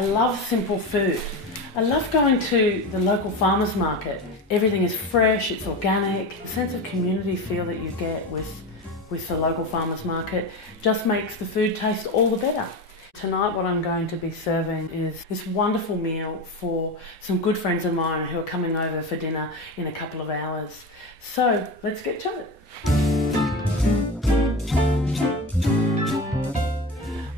I love simple food. I love going to the local farmers market. Everything is fresh, it's organic. The sense of community feel that you get with the local farmers market just makes the food taste all the better. Tonight what I'm going to be serving is this wonderful meal for some good friends of mine who are coming over for dinner in a couple of hours. So let's get to it.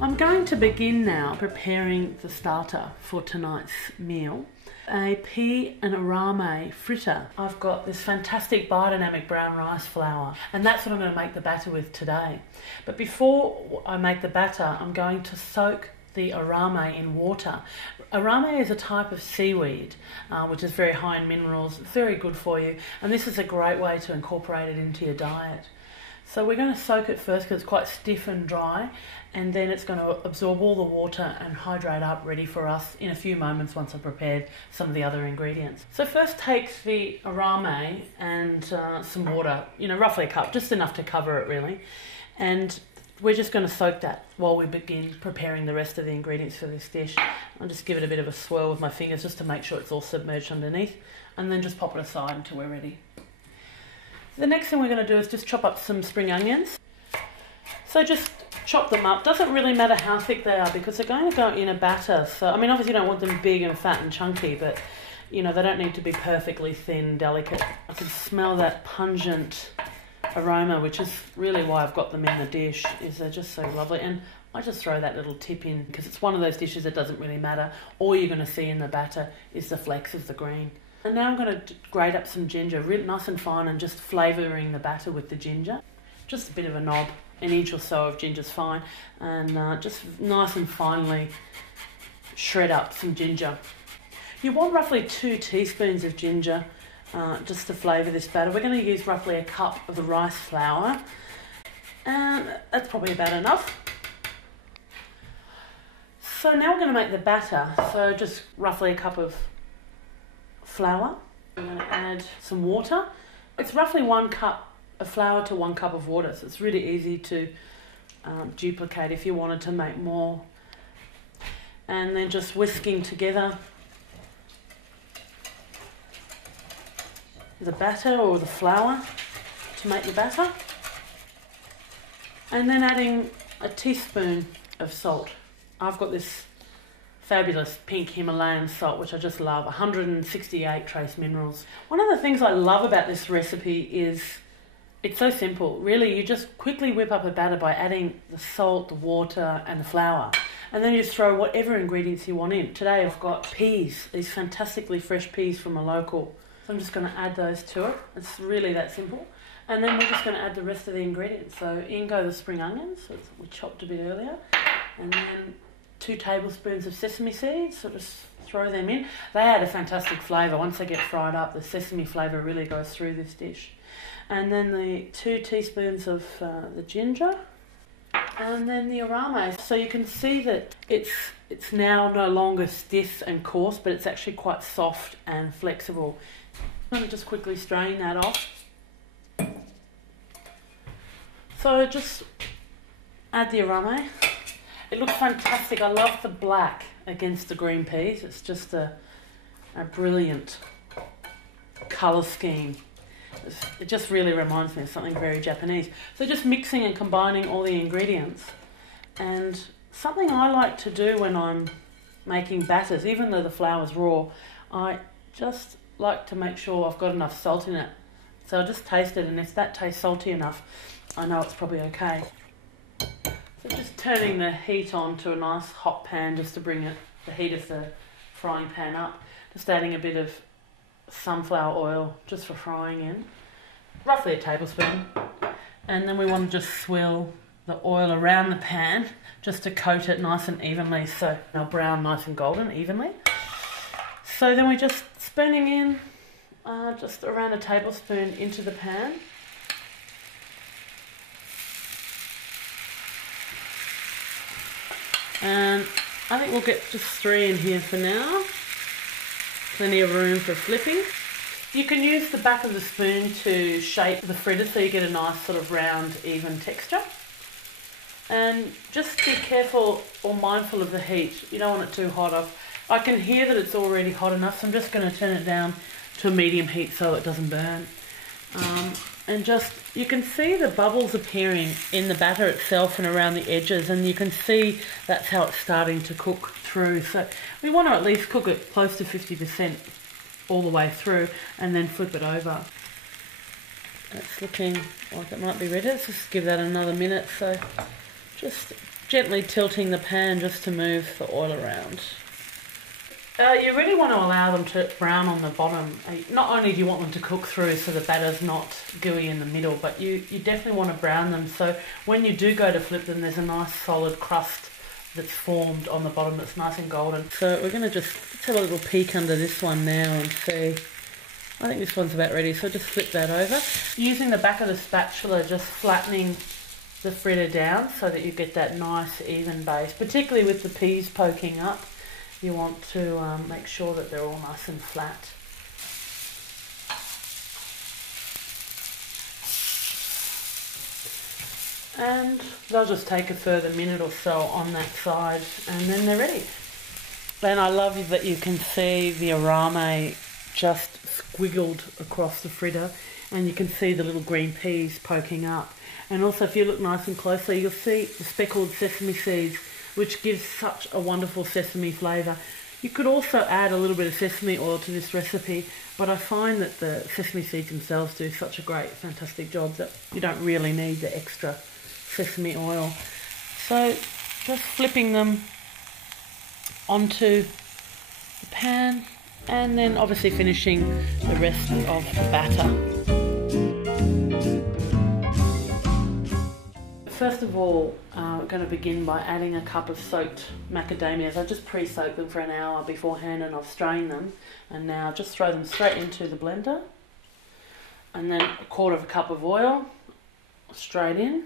I'm going to begin now preparing the starter for tonight's meal. A pea and arame fritter. I've got this fantastic biodynamic brown rice flour, and that's what I'm going to make the batter with today. But before I make the batter, I'm going to soak the arame in water. Arame is a type of seaweed which is very high in minerals, very good for you, and this is a great way to incorporate it into your diet. So we're going to soak it first because it's quite stiff and dry, and then it's going to absorb all the water and hydrate up ready for us in a few moments once I've prepared some of the other ingredients. So first take the arame and some water, roughly a cup, just enough to cover it really, and we're just going to soak that while we begin preparing the rest of the ingredients for this dish. I'll just give it a bit of a swirl with my fingers just to make sure it's all submerged underneath, and then just pop it aside until we're ready. The next thing we're going to do is just chop up some spring onions. So just chop them up. Doesn't really matter how thick they are because they're going to go in a batter. So, obviously you don't want them big and fat and chunky, but they don't need to be perfectly thin, delicate. I can smell that pungent aroma, which is really why I've got them in the dish, is they're just so lovely. And I just throw that little tip in because it's one of those dishes that doesn't really matter. All you're going to see in the batter is the flakes of the green. And now I'm going to grate up some ginger, really nice and fine, and just flavouring the batter with the ginger. Just a bit of a knob, an inch or so of ginger's fine, and just nice and finely shred up some ginger. You want roughly 2 teaspoons of ginger just to flavour this batter. We're going to use roughly a cup of the rice flour, and that's probably about enough. So now we're going to make the batter, so just roughly a cup of flour. I'm going to add some water. It's roughly 1 cup of flour to 1 cup of water, so it's really easy to duplicate if you wanted to make more. And then just whisking together the batter or the flour to make the batter, and then adding a teaspoon of salt. I've got this fabulous pink Himalayan salt, which I just love, 168 trace minerals. One of the things I love about this recipe is it's so simple. Really, you just quickly whip up a batter by adding the salt, the water and the flour, and then you just throw whatever ingredients you want in. Today I've got peas, these fantastically fresh peas from a local. So I'm just going to add those to it. It's really that simple. And then we're just going to add the rest of the ingredients. So in go the spring onions, which we chopped a bit earlier, and then 2 tablespoons of sesame seeds, so just throw them in. They add a fantastic flavour. Once they get fried up, the sesame flavour really goes through this dish. And then the 2 teaspoons of the ginger, and then the arame. So you can see that it's now no longer stiff and coarse, but it's actually quite soft and flexible. I'm going to just quickly strain that off. So just add the arame. It looks fantastic. I love the black against the green peas. It's just a brilliant colour scheme. It just really reminds me of something very Japanese. So just mixing and combining all the ingredients. And something I like to do when I'm making batters, even though the flour's raw, I just like to make sure I've got enough salt in it. So I'll just taste it, and if that tastes salty enough, I know it's probably okay. So just turning the heat on to a nice hot pan just to bring the heat of the frying pan up. Just adding a bit of sunflower oil just for frying in, roughly a tablespoon. And then we want to just swirl the oil around the pan just to coat it nice and evenly, so they'll brown nice and golden evenly. So then we're just spooning in just around a tablespoon into the pan. And I think we'll get just 3 in here for now. Plenty of room for flipping. You can use the back of the spoon to shape the fritter so you get a nice sort of round, even texture. And just be careful or mindful of the heat. You don't want it too hot. I can hear that it's already hot enough, so I'm just going to turn it down to a medium heat so it doesn't burn. And just, you can see the bubbles appearing in the batter itself and around the edges, and you can see that's how it's starting to cook through. So we want to at least cook it close to 50% all the way through, and then flip it over. It's looking like it might be ready. Let's just give that another minute. So just gently tilting the pan just to move the oil around. You really want to allow them to brown on the bottom. Not only do you want them to cook through so the batter's not gooey in the middle, but you definitely want to brown them so when you do go to flip them, there's a nice solid crust that's formed on the bottom that's nice and golden. So we're going to let's have a little peek under this one now and see. I think this one's about ready, so just flip that over. Using the back of the spatula, just flattening the fritter down so that you get that nice even base, particularly with the peas poking up. You want to make sure that they're all nice and flat. And they'll just take a further minute or so on that side, and then they're ready. And I love that you can see the arame just squiggled across the fritter, and you can see the little green peas poking up. And also, if you look nice and closely, you'll see the speckled sesame seeds, which gives such a wonderful sesame flavour. You could also add a little bit of sesame oil to this recipe, but I find that the sesame seeds themselves do such a great, fantastic job that you don't really need the extra sesame oil. So just flipping them onto the pan, and then obviously finishing the rest of the batter. First of all, we're going to begin by adding a cup of soaked macadamias. I just pre-soaked them for an hour beforehand and I've strained them, and now just throw them straight into the blender, and then a quarter of a cup of oil straight in,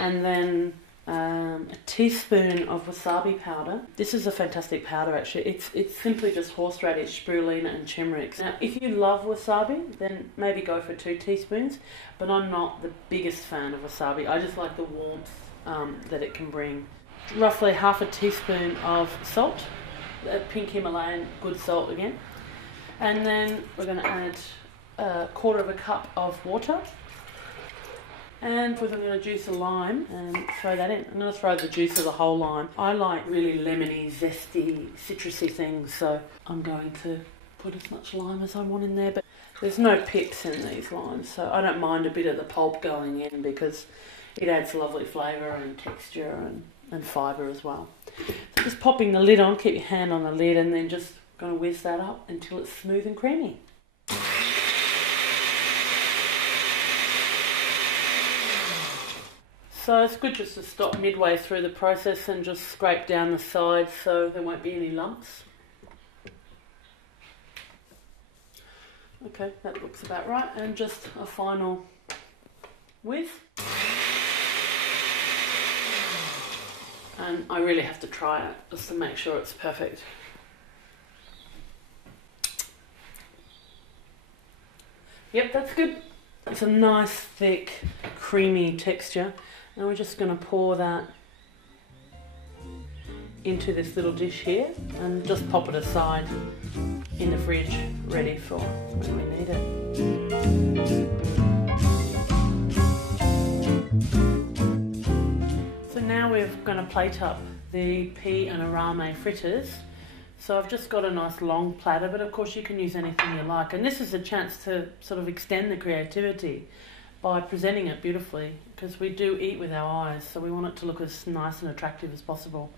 and then a teaspoon of wasabi powder. This is a fantastic powder actually. It's simply just horseradish, spirulina and turmeric. Now if you love wasabi, then maybe go for 2 teaspoons, but I'm not the biggest fan of wasabi. I just like the warmth that it can bring. Roughly half a teaspoon of salt, pink Himalayan good salt again, and then we're going to add a quarter of a cup of water. And we're going to juice a lime and throw that in. I'm going to throw the juice of the whole lime. I like really lemony, zesty, citrusy things, so I'm going to put as much lime as I want in there. But there's no pips in these limes, so I don't mind a bit of the pulp going in because it adds lovely flavour and texture and fibre as well. So just popping the lid on, keep your hand on the lid, and then just going to whiz that up until it's smooth and creamy. So it's good just to stop midway through the process and just scrape down the sides so there won't be any lumps. Okay, that looks about right, and just a final whiz. And I really have to try it just to make sure it's perfect. Yep, that's good. It's a nice, thick, creamy texture. And we're just going to pour that into this little dish here and just pop it aside in the fridge, ready for when we need it. So now we're going to plate up the pea and arame fritters. So I've just got a nice long platter, but of course you can use anything you like. And this is a chance to sort of extend the creativity by presenting it beautifully, because we do eat with our eyes, so we want it to look as nice and attractive as possible.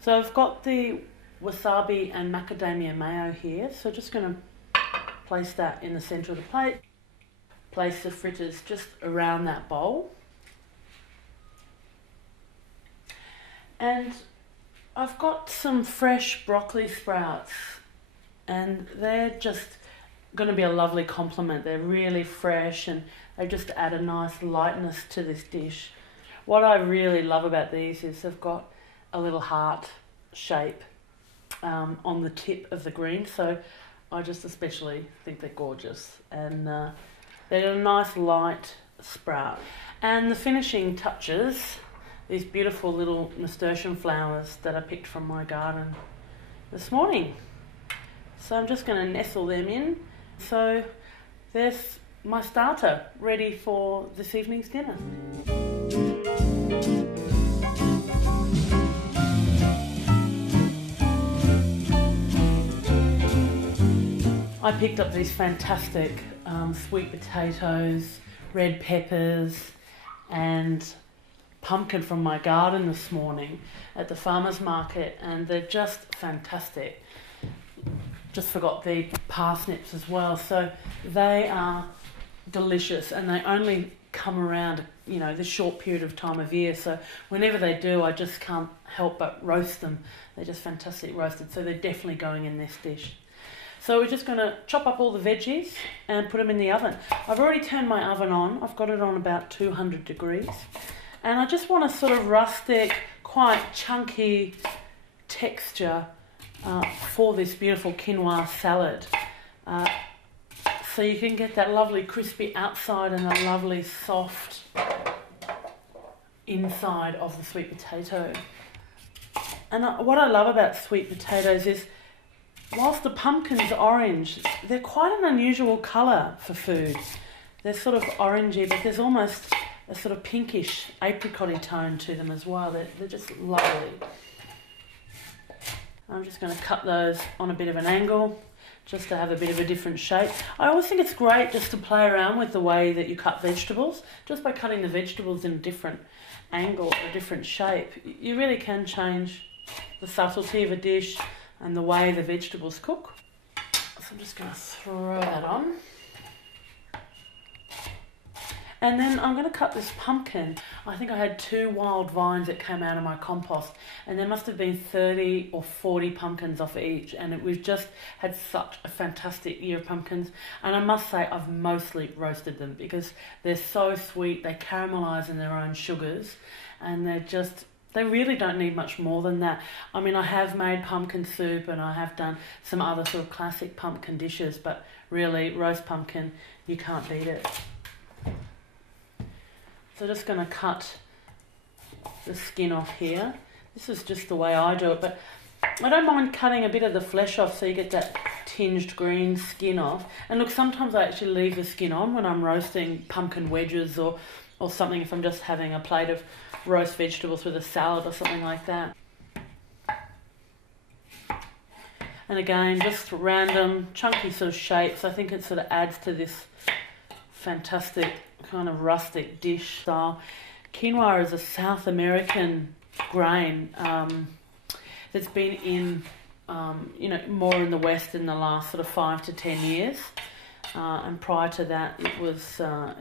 So I've got the wasabi and macadamia mayo here, so just going to place that in the centre of the plate. Place the fritters just around that bowl. And I've got some fresh broccoli sprouts, and they're just going to be a lovely complement. They're really fresh and they just add a nice lightness to this dish. What I really love about these is they've got a little heart shape on the tip of the green, so I just especially think they're gorgeous, and they're a nice light sprout. And the finishing touches, these beautiful little nasturtium flowers that I picked from my garden this morning. So I'm just going to nestle them in. So there's my starter ready for this evening's dinner. I picked up these fantastic sweet potatoes, red peppers and pumpkin from my garden this morning at the farmer's market, and they're just fantastic. Just forgot the parsnips as well. So they are delicious, and they only come around, you know, this short period of time of year. So whenever they do, I just can't help but roast them. They're just fantastic roasted. So they're definitely going in this dish. So we're just going to chop up all the veggies and put them in the oven. I've already turned my oven on. I've got it on about 200 degrees. And I just want a sort of rustic, quite chunky texture for this beautiful quinoa salad. So you can get that lovely crispy outside and a lovely soft inside of the sweet potato. And what I love about sweet potatoes is, whilst the pumpkin's orange, they're quite an unusual colour for food. They're sort of orangey, but there's almost a sort of pinkish apricot-y tone to them as well. They're just lovely. I'm just going to cut those on a bit of an angle, just to have a bit of a different shape. I always think it's great just to play around with the way that you cut vegetables. Just by cutting the vegetables in a different angle or a different shape, you really can change the subtlety of a dish and the way the vegetables cook. So I'm just going to throw that on. And then I'm going to cut this pumpkin. I think I had 2 wild vines that came out of my compost, and there must have been 30 or 40 pumpkins off each, and we've just had such a fantastic year of pumpkins. And I must say I've mostly roasted them because they're so sweet, they caramelise in their own sugars, and they really don't need much more than that. I mean, I have made pumpkin soup and I have done some other sort of classic pumpkin dishes, but really, roast pumpkin, you can't beat it. So just going to cut the skin off here. This is just the way I do it, but I don't mind cutting a bit of the flesh off so you get that tinged green skin off. And look, sometimes I actually leave the skin on when I'm roasting pumpkin wedges or something, if I'm just having a plate of roast vegetables with a salad or something like that. And again, just random chunky sort of shapes. I think it sort of adds to this fantastic kind of rustic dish style. Quinoa is a South American grain that's been in, more in the West in the last sort of 5 to 10 years. And prior to that, it was, I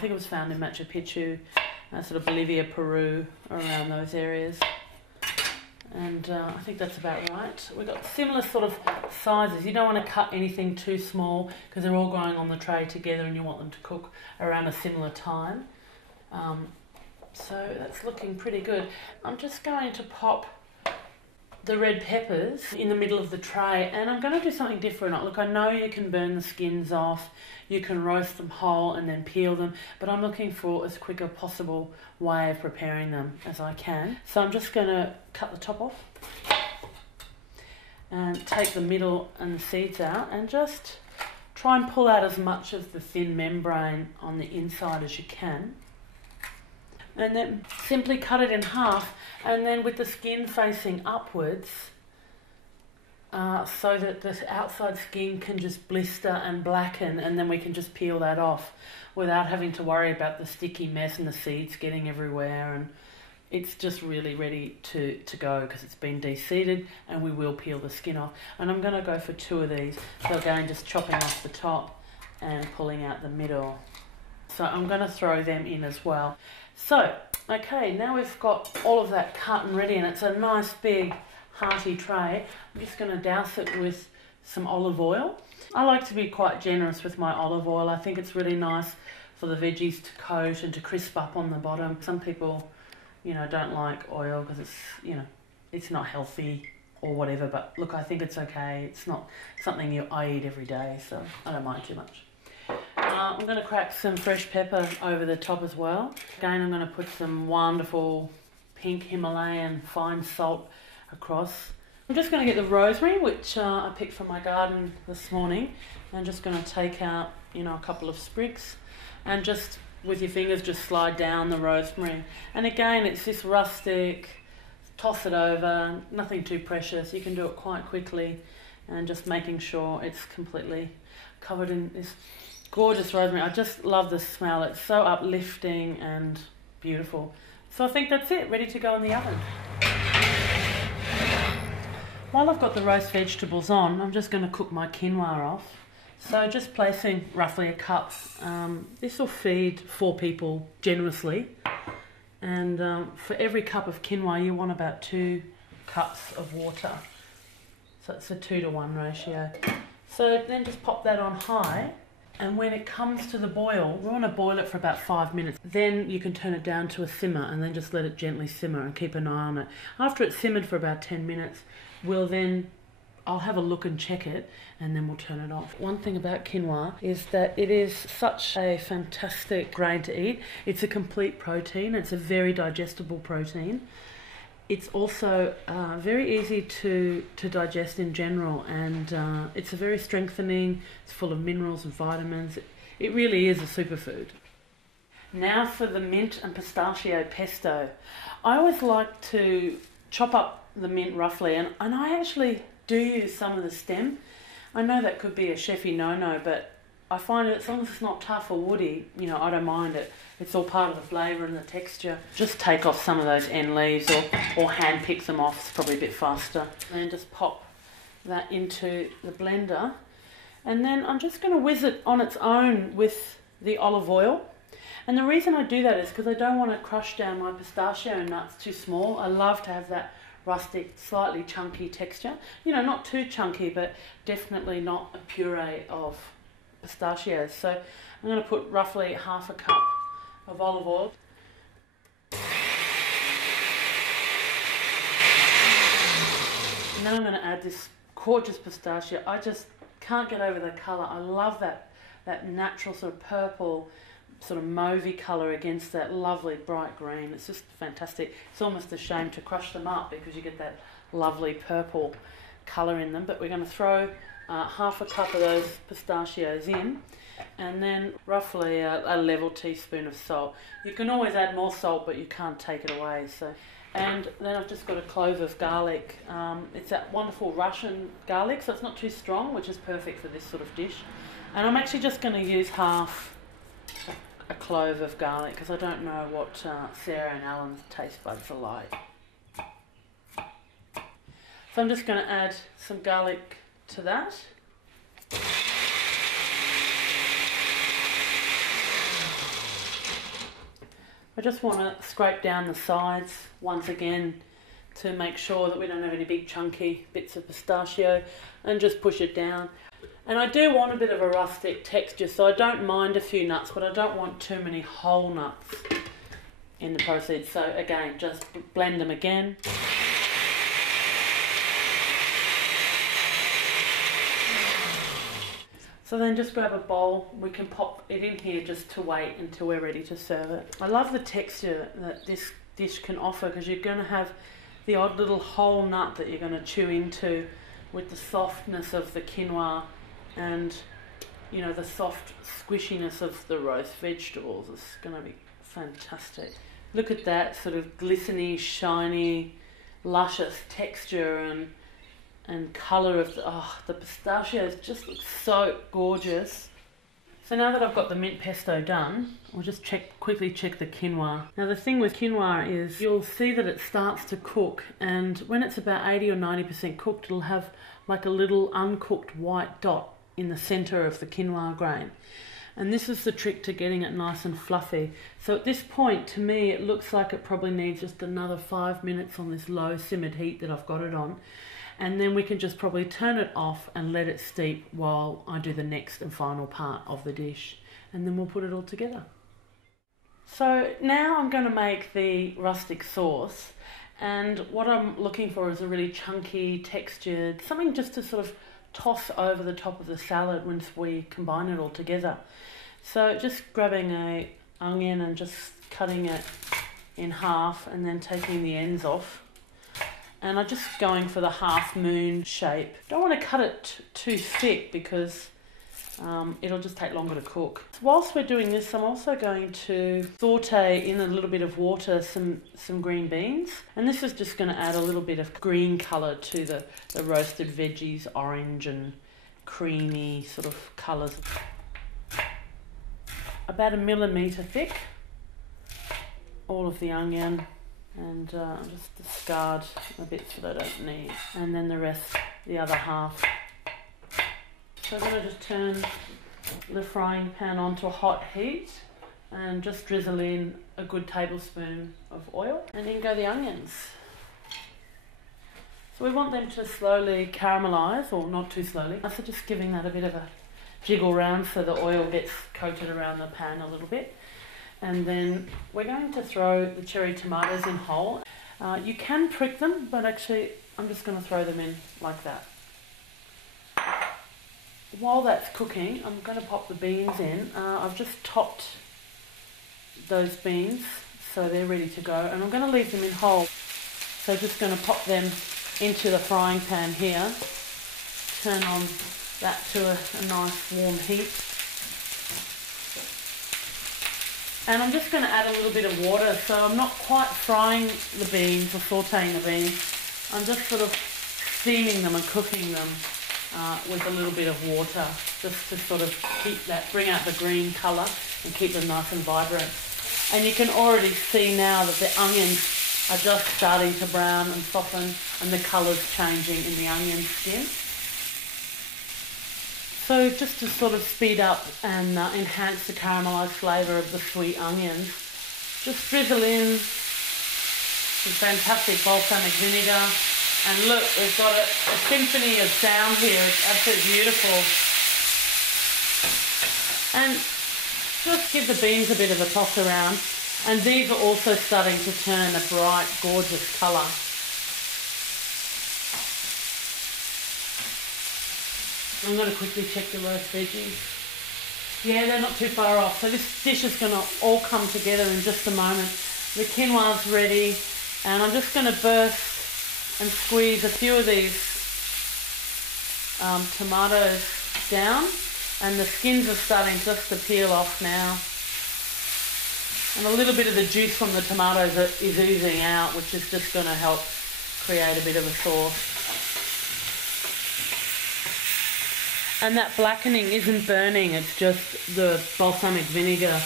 think it was found in Machu Picchu, sort of Bolivia, Peru, around those areas. And I think that's about right. We've got similar sort of sizes. You don't want to cut anything too small because they're all going on the tray together and you want them to cook around a similar time. So that's looking pretty good. I'm just going to pop the red peppers in the middle of the tray, and I'm going to do something different. Look, I know you can burn the skins off, you can roast them whole and then peel them, but I'm looking for as quick a possible way of preparing them as I can. So I'm just going to cut the top off and take the middle and the seeds out and just try and pull out as much of the thin membrane on the inside as you can. And then simply cut it in half, and then with the skin facing upwards, so that the outside skin can just blister and blacken, and then we can just peel that off without having to worry about the sticky mess and the seeds getting everywhere. And it's just really ready to go because it's been de-seeded, and we will peel the skin off. And I'm going to go for 2 of these. So again, just chopping off the top and pulling out the middle. So I'm going to throw them in as well. So, okay, now we've got all of that cut and ready, and it's a nice big hearty tray. I'm just going to douse it with some olive oil. I like to be quite generous with my olive oil. I think it's really nice for the veggies to coat and to crisp up on the bottom. Some people, don't like oil because it's, it's not healthy or whatever, but look, I think it's okay. It's not something I eat every day, so I don't mind too much. I'm going to crack some fresh pepper over the top as well. Again, I'm going to put some wonderful pink Himalayan fine salt across. I'm just going to get the rosemary, which I picked from my garden this morning. I'm just going to take out, a couple of sprigs and just with your fingers just slide down the rosemary. And again, it's this rustic, toss it over, nothing too precious. You can do it quite quickly and just making sure it's completely covered in this gorgeous rosemary. I just love the smell. It's so uplifting and beautiful. So I think that's it, ready to go in the oven. While I've got the roast vegetables on, I'm just going to cook my quinoa off. So just placing roughly a cup. This will feed 4 people generously. And for every cup of quinoa, you want about 2 cups of water. So it's a 2-to-1 ratio. So then just pop that on high. And when it comes to the boil, we want to boil it for about 5 minutes. Then you can turn it down to a simmer and then just let it gently simmer and keep an eye on it. After it's simmered for about 10 minutes, I'll have a look and check it and then we'll turn it off. One thing about quinoa is that it is such a fantastic grain to eat. It's a complete protein. It's a very digestible protein. It's also very easy to digest in general, and it's a very strengthening. It's full of minerals and vitamins. It really is a superfood. Now for the mint and pistachio pesto. I always like to chop up the mint roughly, and I actually do use some of the stem. I know that could be a chefy no-no, but I find it, as long as it's not tough or woody, I don't mind it. It's all part of the flavour and the texture. Just take off some of those end leaves or hand pick them off. It's probably a bit faster. And just pop that into the blender. And then I'm just going to whiz it on its own with the olive oil. And the reason I do that is because I don't want to crush down my pistachio nuts too small. I love to have that rustic, slightly chunky texture. Not too chunky, but definitely not a puree of pistachios. So I'm going to put roughly half a cup of olive oil. And then I'm going to add this gorgeous pistachio. I just can't get over the colour. I love that natural sort of purple, sort of mauvey colour against that lovely bright green. It's just fantastic. It's almost a shame to crush them up because you get that lovely purple colour in them. But we're going to throw half a cup of those pistachios in, and then roughly a level teaspoon of salt. You can always add more salt, but you can't take it away. And then I've just got a clove of garlic. It's that wonderful Russian garlic, so it's not too strong, which is perfect for this sort of dish. And I'm actually just going to use half a clove of garlic because I don't know what Sarah and Alan's taste buds are like. So I'm just going to add some garlic to that. I just want to scrape down the sides once again to make sure that we don't have any big chunky bits of pistachio, and just push it down. And I do want a bit of a rustic texture, so I don't mind a few nuts, but I don't want too many whole nuts in the process. So again, just blend them again. So then just grab a bowl. We can pop it in here just to wait until we're ready to serve it. I love the texture that this dish can offer because you're going to have the odd little whole nut that you're going to chew into with the softness of the quinoa and, the soft squishiness of the roast vegetables. It's going to be fantastic. Look at that sort of glistening, shiny, luscious texture and colour of the pistachios. Just looks so gorgeous. So now that I've got the mint pesto done, we'll just quickly check the quinoa. Now the thing with quinoa is you'll see that it starts to cook, and when it's about 80 or 90% cooked, it'll have like a little uncooked white dot in the centre of the quinoa grain. And this is the trick to getting it nice and fluffy. So at this point, to me, it looks like it probably needs just another 5 minutes on this low simmered heat that I've got it on. And then we can just probably turn it off and let it steep while I do the next and final part of the dish. And then we'll put it all together. So now I'm going to make the rustic sauce. And what I'm looking for is a really chunky, textured, something just to sort of toss over the top of the salad once we combine it all together. So just grabbing a onion and just cutting it in half and then taking the ends off. And I'm just going for the half moon shape. Don't want to cut it too thick because it'll just take longer to cook. Whilst we're doing this, I'm also going to saute in a little bit of water some green beans. And this is just going to add a little bit of green colour to the roasted veggies, orange and creamy sort of colours. About 1 millimetre thick, all of the onion, and just discard the bits that I don't need, and then the rest, the other half. So I'm going to just turn the frying pan onto a hot heat and just drizzle in a good tablespoon of oil, and in go the onions. So we want them to slowly caramelise, or not too slowly, so just giving that a bit of a jiggle round so the oil gets coated around the pan a little bit. And then we're going to throw the cherry tomatoes in whole. You can prick them, but actually I'm just going to throw them in like that. While that's cooking, I'm going to pop the beans in. I've just topped those beans so they're ready to go, and I'm going to leave them in whole. So just going to pop them into the frying pan here. Turn on that to a nice warm heat. And I'm just going to add a little bit of water, so I'm not quite frying the beans or sauteing the beans. I'm just sort of steaming them and cooking them with a little bit of water, just to sort of bring out the green colour and keep them nice and vibrant. And you can already see now that the onions are just starting to brown and soften, and the colour's changing in the onion skin. So just to sort of speed up and enhance the caramelised flavour of the sweet onions, just drizzle in some fantastic balsamic vinegar. And look, we've got a symphony of sound here. It's absolutely beautiful. And just give the beans a bit of a toss around. And these are also starting to turn a bright, gorgeous colour. I'm going to quickly check the roast veggies. Yeah, they're not too far off. So this dish is going to all come together in just a moment. The quinoa's ready, and I'm just going to burst and squeeze a few of these tomatoes down, and the skins are starting just to peel off now. And a little bit of the juice from the tomatoes is oozing out, which is just going to help create a bit of a sauce. And that blackening isn't burning, it's just the balsamic vinegar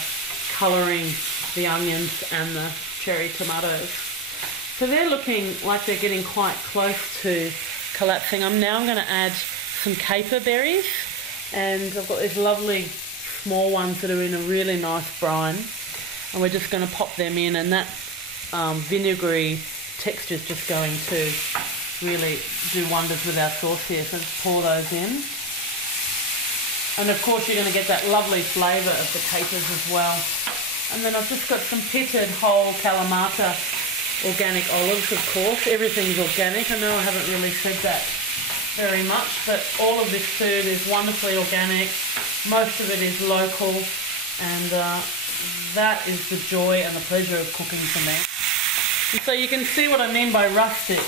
colouring the onions and the cherry tomatoes. So they're looking like they're getting quite close to collapsing. I'm now going to add some caper berries, and I've got these lovely small ones that are in a really nice brine, and we're just going to pop them in, and that vinegary texture is just going to really do wonders with our sauce here. So just pour those in. And of course you're going to get that lovely flavour of the capers as well. And then I've just got some pitted whole Kalamata organic olives, of course. Everything's organic. I know I haven't really said that very much, but all of this food is wonderfully organic. Most of it is local, and that is the joy and the pleasure of cooking for me. And so you can see what I mean by rustic.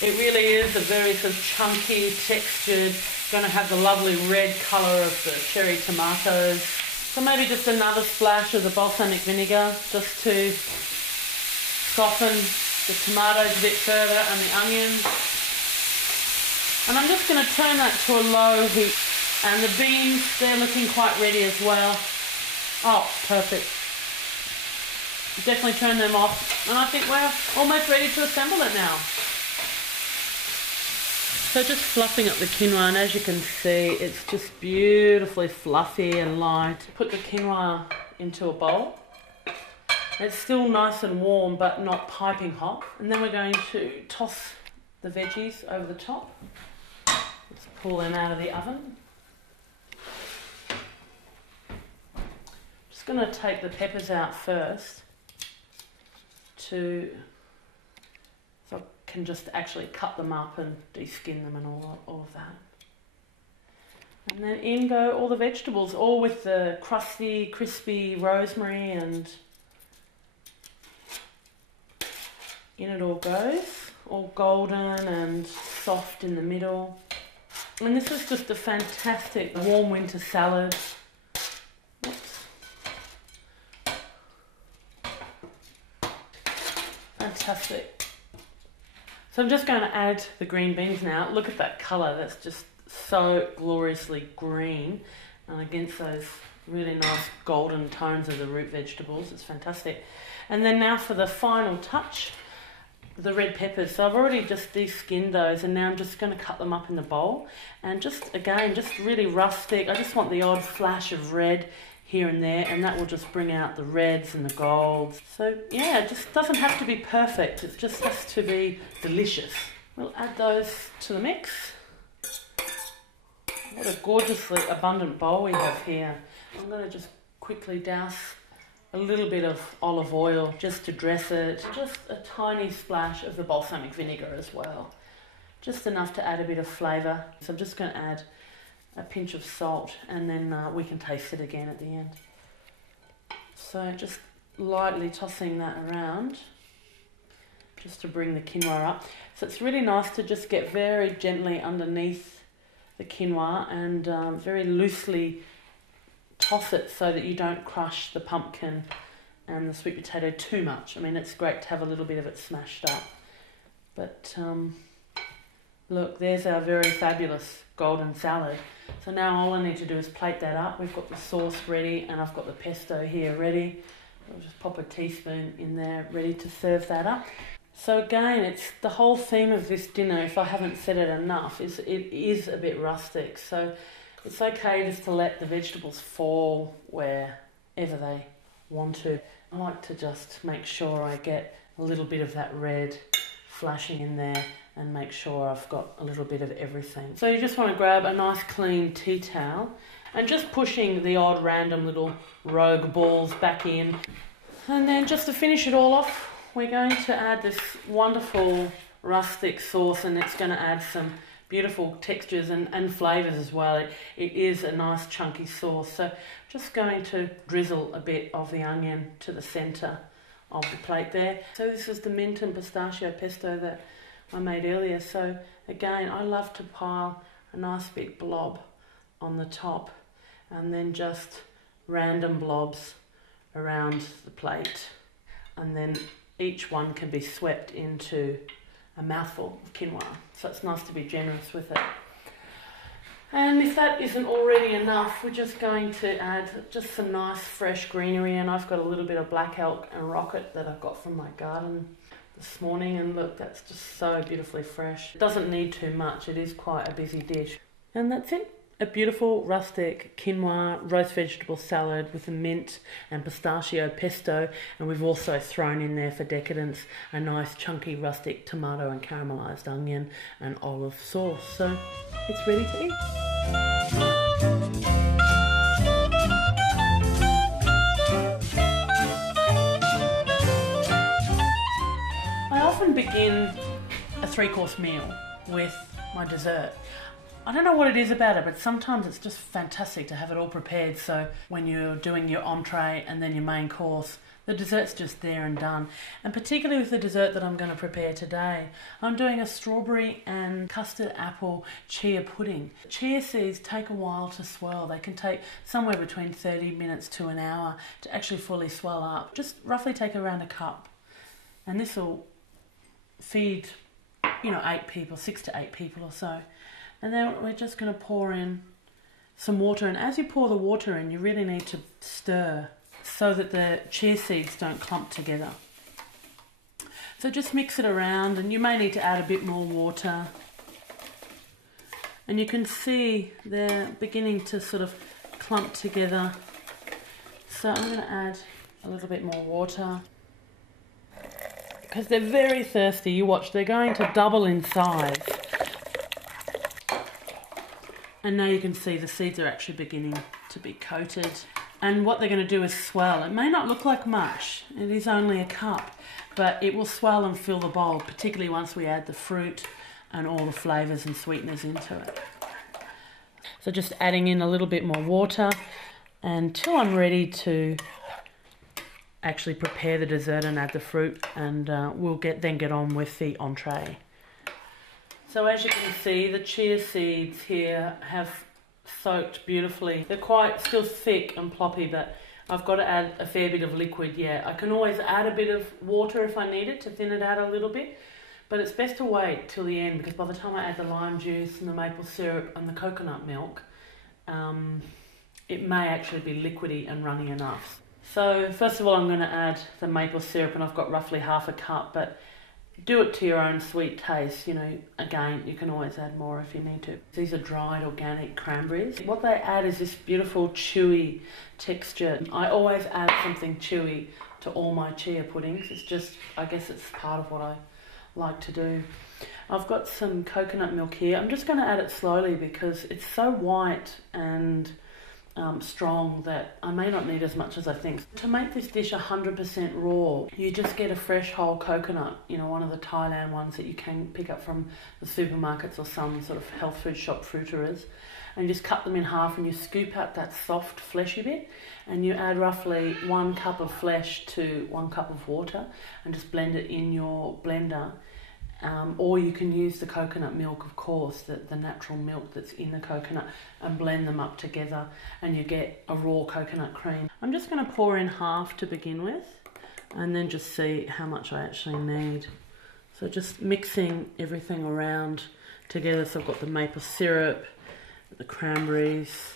It really is a very sort of chunky, textured, going to have the lovely red colour of the cherry tomatoes. So maybe just another splash of the balsamic vinegar just to soften the tomatoes a bit further and the onions. And I'm just going to turn that to a low heat. And the beans, they're looking quite ready as well. Oh, perfect. Definitely turn them off. And I think we're almost ready to assemble it now. So just fluffing up the quinoa, and as you can see, it's just beautifully fluffy and light. Put the quinoa into a bowl. It's still nice and warm, but not piping hot. And then we're going to toss the veggies over the top. Let's pull them out of the oven. Just going to take the peppers out first so I can just actually cut them up and de-skin them and all of that. And then in go all the vegetables, all with the crusty, crispy rosemary, and in it all goes. All golden and soft in the middle. And this is just a fantastic warm winter salad. Oops. Fantastic. So I'm just going to add the green beans now. Look at that colour, that's just so gloriously green, and against those really nice golden tones of the root vegetables. It's fantastic. And then now for the final touch, the red peppers. So I've already just de-skinned those, and now I'm just going to cut them up in the bowl, and just again, just really rustic. I just want the odd flash of red here and there, and that will just bring out the reds and the golds. So yeah, it just doesn't have to be perfect, it just has to be delicious. We'll add those to the mix. What a gorgeously abundant bowl we have here. I'm going to just quickly douse a little bit of olive oil just to dress it. Just a tiny splash of the balsamic vinegar as well. Just enough to add a bit of flavour. So I'm just going to add a pinch of salt, and then we can taste it again at the end. So just lightly tossing that around just to bring the quinoa up. So it's really nice to just get very gently underneath the quinoa and very loosely toss it so that you don't crush the pumpkin and the sweet potato too much. I mean, it's great to have a little bit of it smashed up. But look, there's our very fabulous golden salad. So now all I need to do is plate that up. We've got the sauce ready, and I've got the pesto here ready. I'll just pop a teaspoon in there, ready to serve that up. So again, it's the whole theme of this dinner, if I haven't said it enough, is it is a bit rustic. So it's okay just to let the vegetables fall wherever they want to. I like to just make sure I get a little bit of that red flashing in there, and make sure I've got a little bit of everything. So you just want to grab a nice clean tea towel and just pushing the odd random little rogue balls back in. And then just to finish it all off, we're going to add this wonderful rustic sauce, and it's going to add some beautiful textures and flavours as well. It is a nice chunky sauce. So just going to drizzle a bit of the onion to the centre of the plate there. So this is the mint and pistachio pesto that I made earlier. So again, I love to pile a nice big blob on the top, and then just random blobs around the plate, and then each one can be swept into a mouthful of quinoa. So it's nice to be generous with it. And if that isn't already enough, we're just going to add just some nice fresh greenery, and I've got a little bit of black elk and rocket that I've got from my garden this morning, and look, that's just so beautifully fresh. It doesn't need too much, it is quite a busy dish. And that's it. A beautiful rustic quinoa roast vegetable salad with a mint and pistachio pesto, and we've also thrown in there for decadence a nice chunky rustic tomato and caramelised onion and olive sauce. So it's ready to eat. I often begin a three-course meal with my dessert. I don't know what it is about it, but sometimes it's just fantastic to have it all prepared. So when you're doing your entree and then your main course, the dessert's just there and done. And particularly with the dessert that I'm going to prepare today, I'm doing a strawberry and custard apple chia pudding. Chia seeds take a while to swell. They can take somewhere between 30 minutes to an hour to actually fully swell up. Just roughly take around a cup. And this will feed, 8 people, 6 to 8 people or so. And then we're just going to pour in some water. And as you pour the water in, you really need to stir so that the chia seeds don't clump together. So just mix it around, and you may need to add a bit more water. And you can see they're beginning to sort of clump together. So I'm going to add a little bit more water, because they're very thirsty. You watch, they're going to double in size. And now you can see the seeds are actually beginning to be coated. And what they're going to do is swell. It may not look like much. It is only a cup, but it will swell and fill the bowl, particularly once we add the fruit and all the flavours and sweeteners into it. So just adding in a little bit more water until I'm ready to actually prepare the dessert and add the fruit, and we'll then get on with the entree. So as you can see, the chia seeds here have soaked beautifully. They're quite still thick and ploppy, but I've got to add a fair bit of liquid yet. I can always add a bit of water if I need it to thin it out a little bit, but it's best to wait till the end, because by the time I add the lime juice and the maple syrup and the coconut milk, it may actually be liquidy and runny enough. So first of all, I'm going to add the maple syrup, and I've got roughly half a cup, but do it to your own sweet taste. You know, again, you can always add more if you need to. These are dried organic cranberries. What they add is this beautiful chewy texture. I always add something chewy to all my chia puddings. It's just, I guess it's part of what I like to do. I've got some coconut milk here. I'm just going to add it slowly because it's so white and strong that I may not need as much as I think. To make this dish 100% raw, you just get a fresh whole coconut, you know, one of the Thailand ones that you can pick up from the supermarkets or some sort of health food shop fruiterers, and you just cut them in half and you scoop out that soft fleshy bit, and you add roughly 1 cup of flesh to 1 cup of water and just blend it in your blender. Or you can use the coconut milk, of course, the natural milk that's in the coconut, and blend them up together and you get a raw coconut cream. I'm just going to pour in half to begin with and then just see how much I actually need. So just mixing everything around together. So I've got the maple syrup, the cranberries,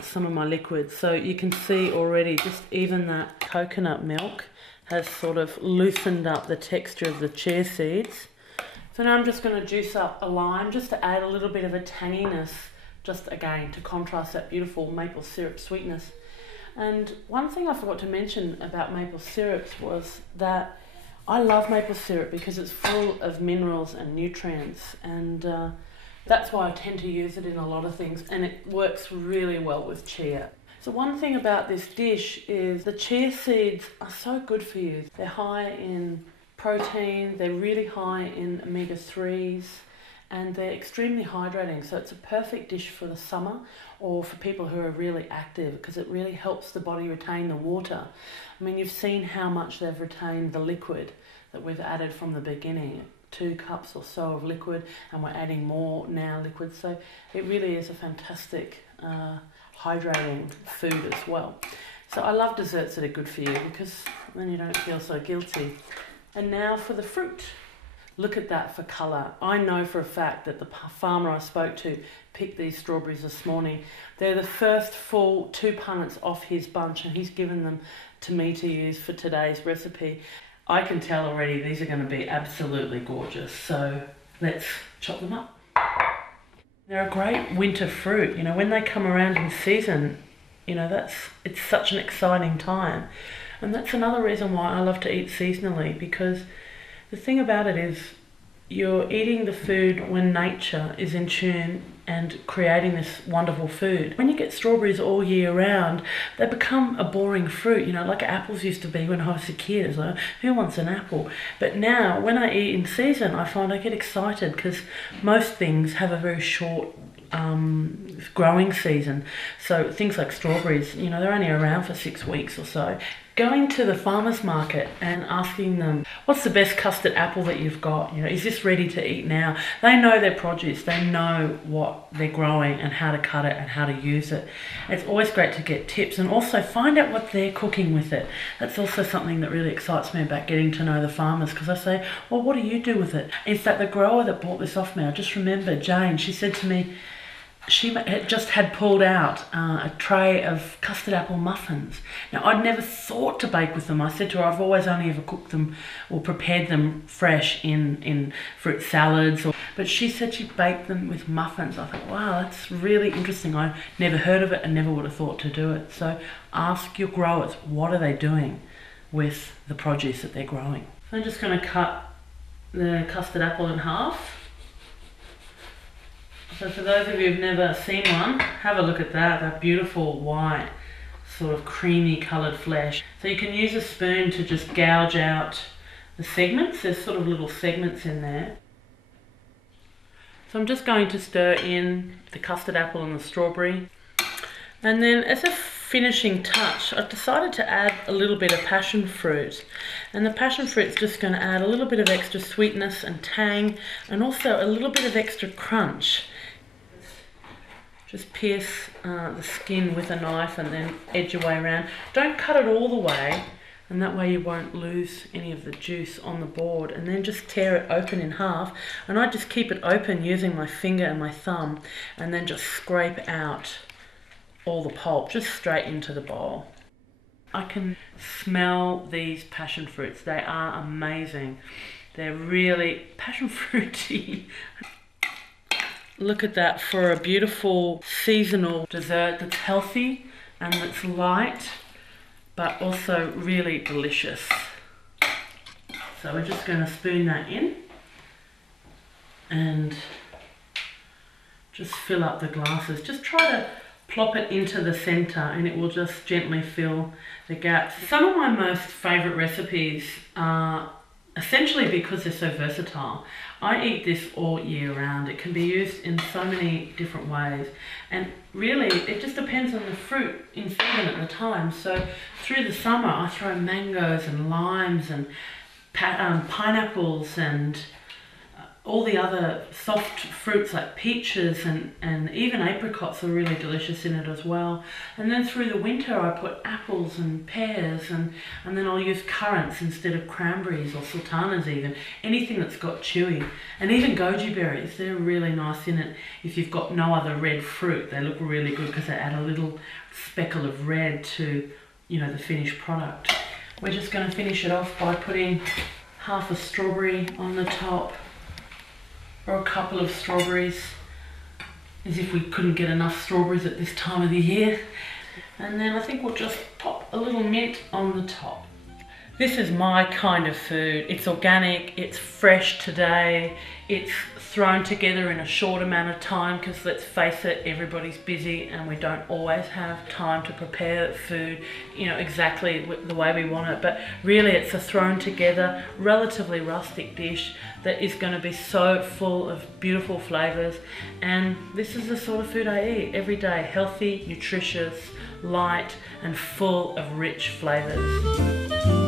some of my liquids. So you can see already just even that coconut milk has sort of loosened up the texture of the chia seeds. So now I'm just going to juice up a lime just to add a little bit of a tanginess, just again to contrast that beautiful maple syrup sweetness. And one thing I forgot to mention about maple syrups was that I love maple syrup because it's full of minerals and nutrients, and that's why I tend to use it in a lot of things, and it works really well with chia. So one thing about this dish is the chia seeds are so good for you. They're high in protein, they're really high in omega-3s, and they're extremely hydrating. So it's a perfect dish for the summer or for people who are really active, because it really helps the body retain the water. I mean, you've seen how much they've retained the liquid that we've added from the beginning. 2 cups or so of liquid, and we're adding more now liquid. So it really is a fantastic hydrating food as well. So I love desserts that are good for you, because then you don't feel so guilty. And now for the fruit. Look at that for colour. I know for a fact that the farmer I spoke to picked these strawberries this morning. They're the first full 2 punnets off his bunch, and he's given them to me to use for today's recipe. I can tell already these are going to be absolutely gorgeous. So let's chop them up. They're a great winter fruit. You know, when they come around in season, you know, it's such an exciting time. And that's another reason why I love to eat seasonally, because the thing about it is you're eating the food when nature is in tune and creating this wonderful food. When you get strawberries all year round, they become a boring fruit, you know, like apples used to be when I was a kid. It's like, who wants an apple? But now, when I eat in season, I find I get excited, because most things have a very short growing season. So things like strawberries, you know, they're only around for 6 weeks or so. Going to the farmer's market and asking them, what's the best custard apple that you've got? You know, is this ready to eat now? They know their produce. They know what they're growing and how to cut it and how to use it. It's always great to get tips, and also find out what they're cooking with it. That's also something that really excites me about getting to know the farmers, because I say, well, what do you do with it? In fact, the grower that bought this off me, I just remember Jane, she said to me, she just had pulled out a tray of custard apple muffins. Now, I'd never thought to bake with them. I said to her, I've always only ever cooked them or prepared them fresh in fruit salads. But she said she baked them with muffins. I thought, wow, that's really interesting. I never heard of it and never would have thought to do it. So ask your growers, what are they doing with the produce that they're growing? I'm just going to cut the custard apple in half. So for those of you who've never seen one, have a look at that beautiful white, sort of creamy coloured flesh. So you can use a spoon to just gouge out the segments. There's sort of little segments in there. So I'm just going to stir in the custard apple and the strawberry. And then as a finishing touch, I've decided to add a little bit of passion fruit. And the passion fruit's just going to add a little bit of extra sweetness and tang, and also a little bit of extra crunch. Just pierce the skin with a knife and then edge your way around. Don't cut it all the way, and that way you won't lose any of the juice on the board. And then just tear it open in half, and I just keep it open using my finger and my thumb, and then just scrape out all the pulp just straight into the bowl. I can smell these passion fruits. They are amazing. They're really passion fruity. Look at that, for a beautiful seasonal dessert that's healthy and that's light, but also really delicious. So we're just going to spoon that in and just fill up the glasses. Just try to plop it into the center and it will just gently fill the gaps. Some of my most favorite recipes are essentially because they're so versatile. I eat this all year round. It can be used in so many different ways, and really it just depends on the fruit in season at the time. So through the summer I throw mangoes and limes and pineapples and all the other soft fruits like peaches, and even apricots are really delicious in it as well. And then through the winter I put apples and pears, and then I'll use currants instead of cranberries or sultanas, even anything that's got chewy. And even goji berries, they're really nice in it. If you've got no other red fruit, they look really good because they add a little speckle of red to, you know, the finished product. We're just going to finish it off by putting half a strawberry on the top, or a couple of strawberries, as if we couldn't get enough strawberries at this time of the year. And then I think we'll just pop a little mint on the top. This is my kind of food. It's organic, it's fresh today, it's thrown together in a short amount of time, because let's face it, everybody's busy and we don't always have time to prepare food, you know, exactly the way we want it. But really it's a thrown together, relatively rustic dish that is going to be so full of beautiful flavors. And this is the sort of food I eat every day: healthy, nutritious, light, and full of rich flavors.